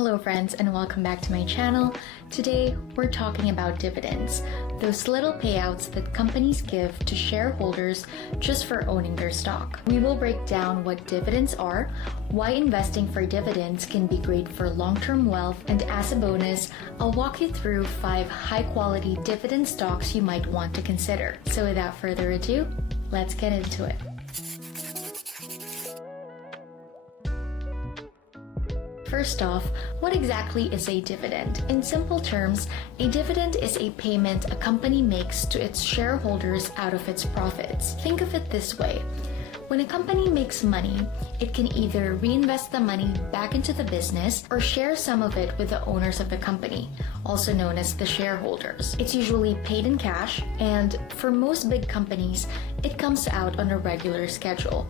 Hello friends and welcome back to my channel. Today we're talking about dividends, those little payouts that companies give to shareholders just for owning their stock. We will break down what dividends are, why investing for dividends can be great for long-term wealth, and as a bonus, I'll walk you through 5 high-quality dividend stocks you might want to consider. So without further ado, let's get into it. First off, what exactly is a dividend? In simple terms, a dividend is a payment a company makes to its shareholders out of its profits. Think of it this way. When a company makes money, it can either reinvest the money back into the business or share some of it with the owners of the company, also known as the shareholders. It's usually paid in cash, and for most big companies, it comes out on a regular schedule,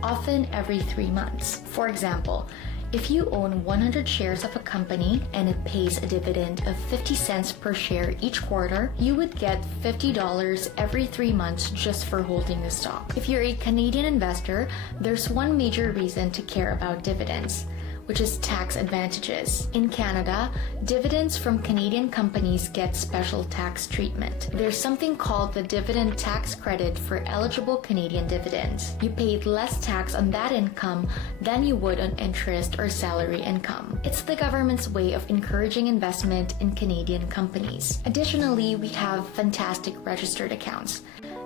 often every 3 months. For example, if you own 100 shares of a company and it pays a dividend of 50 cents per share each quarter, you would get $50 every 3 months just for holding the stock. If you're a Canadian investor, there's one major reason to care about dividends, which is tax advantages. In Canada, dividends from Canadian companies get special tax treatment. There's something called the dividend tax credit for eligible Canadian dividends. You paid less tax on that income than you would on interest or salary income. It's the government's way of encouraging investment in Canadian companies. Additionally, we have fantastic registered accounts,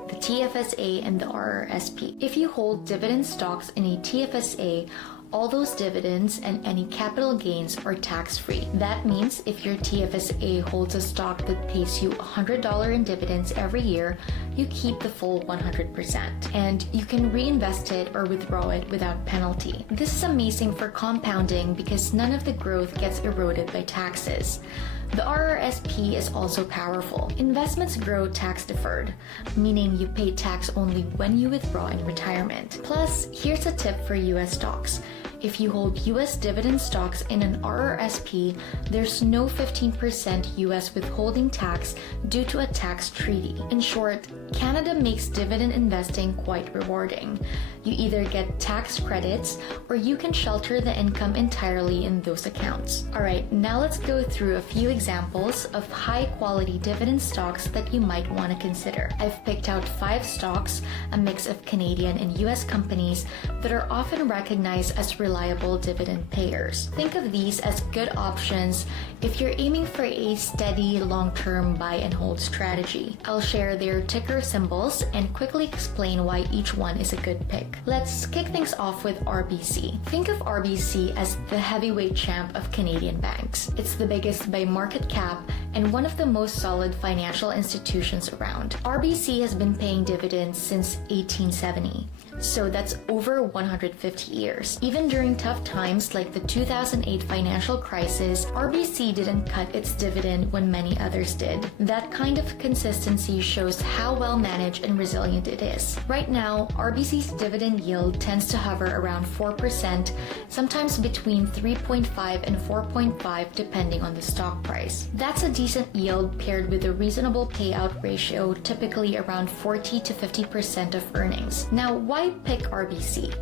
the TFSA and the RRSP. If you hold dividend stocks in a TFSA, all those dividends and any capital gains are tax-free. That means if your TFSA holds a stock that pays you $100 in dividends every year, you keep the full 100%, and you can reinvest it or withdraw it without penalty. This is amazing for compounding because none of the growth gets eroded by taxes. The RRSP is also powerful. Investments grow tax-deferred, meaning you pay tax only when you withdraw in retirement. Plus, here's a tip for US stocks. If you hold US dividend stocks in an RRSP, there's no 15% US withholding tax due to a tax treaty. In short, Canada makes dividend investing quite rewarding. You either get tax credits or you can shelter the income entirely in those accounts. Alright, now let's go through a few examples of high-quality dividend stocks that you might want to consider. I've picked out 5 stocks, a mix of Canadian and US companies that are often recognized as reliable dividend payers. Think of these as good options if you're aiming for a steady, long-term buy and hold strategy. I'll share their ticker symbols and quickly explain why each one is a good pick. Let's kick things off with RBC. Think of RBC as the heavyweight champ of Canadian banks. It's the biggest by market cap and one of the most solid financial institutions around. RBC has been paying dividends since 1870. So that's over 150 years. Even during tough times like the 2008 financial crisis, RBC didn't cut its dividend when many others did. That kind of consistency shows how well managed and resilient it is. Right now, RBC's dividend yield tends to hover around 4%, sometimes between 3.5 and 4.5 depending on the stock price. That's a decent yield paired with a reasonable payout ratio, typically around 40 to 50% of earnings. Now, why pick RBC?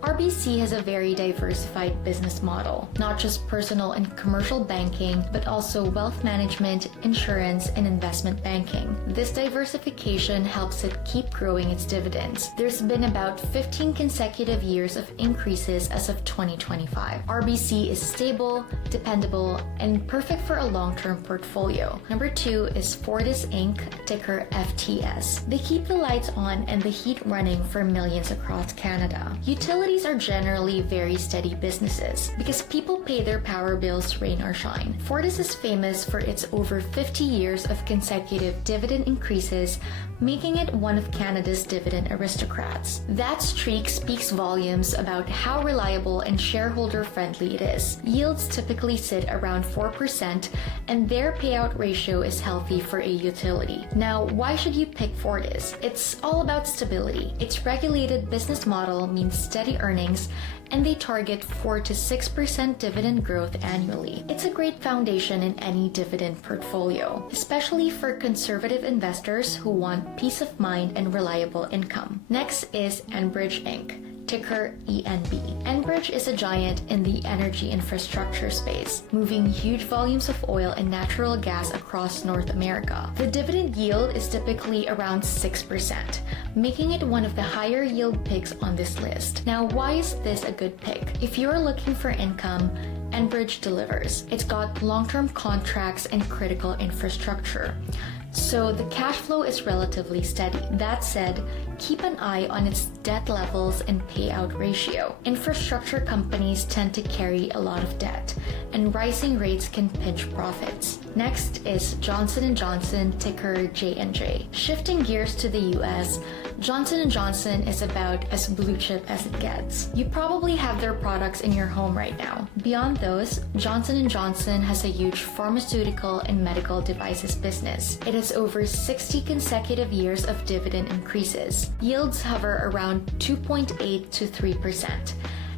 RBC has a very diversified business model, not just personal and commercial banking, but also wealth management, insurance, and investment banking. This diversification helps it keep growing its dividends. There's been about 15 consecutive years of increases as of 2025. RBC is stable, dependable, and perfect for a long-term portfolio. Number 2 is Fortis Inc., ticker FTS. They keep the lights on and the heat running for millions across Canada. Utilities are generally very steady businesses because people pay their power bills rain or shine. Fortis is famous for its over 50 years of consecutive dividend increases, making it one of Canada's dividend aristocrats. That streak speaks volumes about how reliable and shareholder-friendly it is. Yields typically sit around 4%, and their payout ratio is healthy for a utility. Now, why should you pick Fortis? It's all about stability. Its regulated business model means steady earnings, and they target 4 to 6% dividend growth annually. It's a great foundation in any dividend portfolio, especially for conservative investors who want peace of mind and reliable income. Next is Enbridge Inc., ticker ENB. Enbridge is a giant in the energy infrastructure space, moving huge volumes of oil and natural gas across North America. The dividend yield is typically around 6%, making it one of the higher yield picks on this list. Now, why is this a good pick? If you're looking for income, Enbridge delivers. It's got long-term contracts and critical infrastructure, so the cash flow is relatively steady. That said, keep an eye on its debt levels and payout ratio. Infrastructure companies tend to carry a lot of debt, and rising rates can pinch profits. Next is Johnson & Johnson, ticker J&J. Shifting gears to the US, Johnson & Johnson is about as blue chip as it gets. You probably have their products in your home right now. Beyond those, Johnson & Johnson has a huge pharmaceutical and medical devices business. It has over 60 consecutive years of dividend increases. Yields hover around 2.8 to 3%.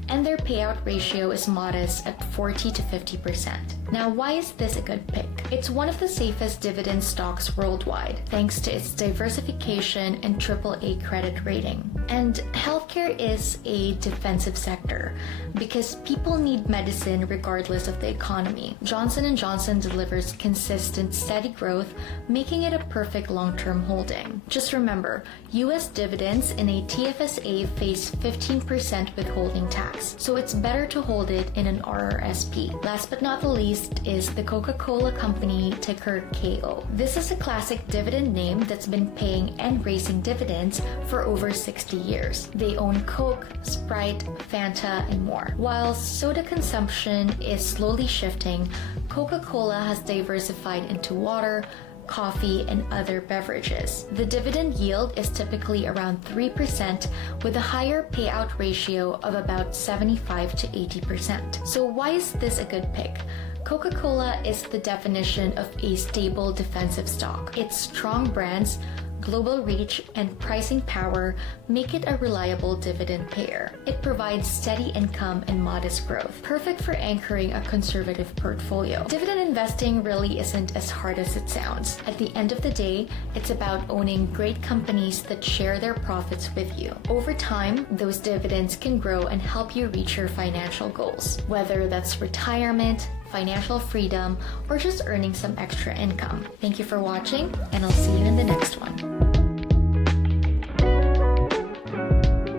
And their payout ratio is modest at 40 to 50%. Now, why is this a good pick? It's one of the safest dividend stocks worldwide, thanks to its diversification and AAA credit rating. And healthcare is a defensive sector because people need medicine regardless of the economy. Johnson & Johnson delivers consistent, steady growth, making it a perfect long-term holding. Just remember, US dividends in a TFSA face 15% withholding tax, so it's better to hold it in an RRSP. Last but not the least is the Coca-Cola Company, ticker KO. This is a classic dividend name that's been paying and raising dividends for over 60 years. They own Coke, Sprite, Fanta, and more. While soda consumption is slowly shifting, Coca-Cola has diversified into water, coffee, and other beverages. The dividend yield is typically around 3% with a higher payout ratio of about 75 to 80%. So why is this a good pick? Coca-Cola is the definition of a stable defensive stock. Its strong brands, global reach, and pricing power make it a reliable dividend payer. It provides steady income and modest growth, perfect for anchoring a conservative portfolio. Dividend investing really isn't as hard as it sounds. At the end of the day, it's about owning great companies that share their profits with you. Over time, those dividends can grow and help you reach your financial goals, whether that's retirement, financial freedom, or just earning some extra income. Thank you for watching, and I'll see you in the next one.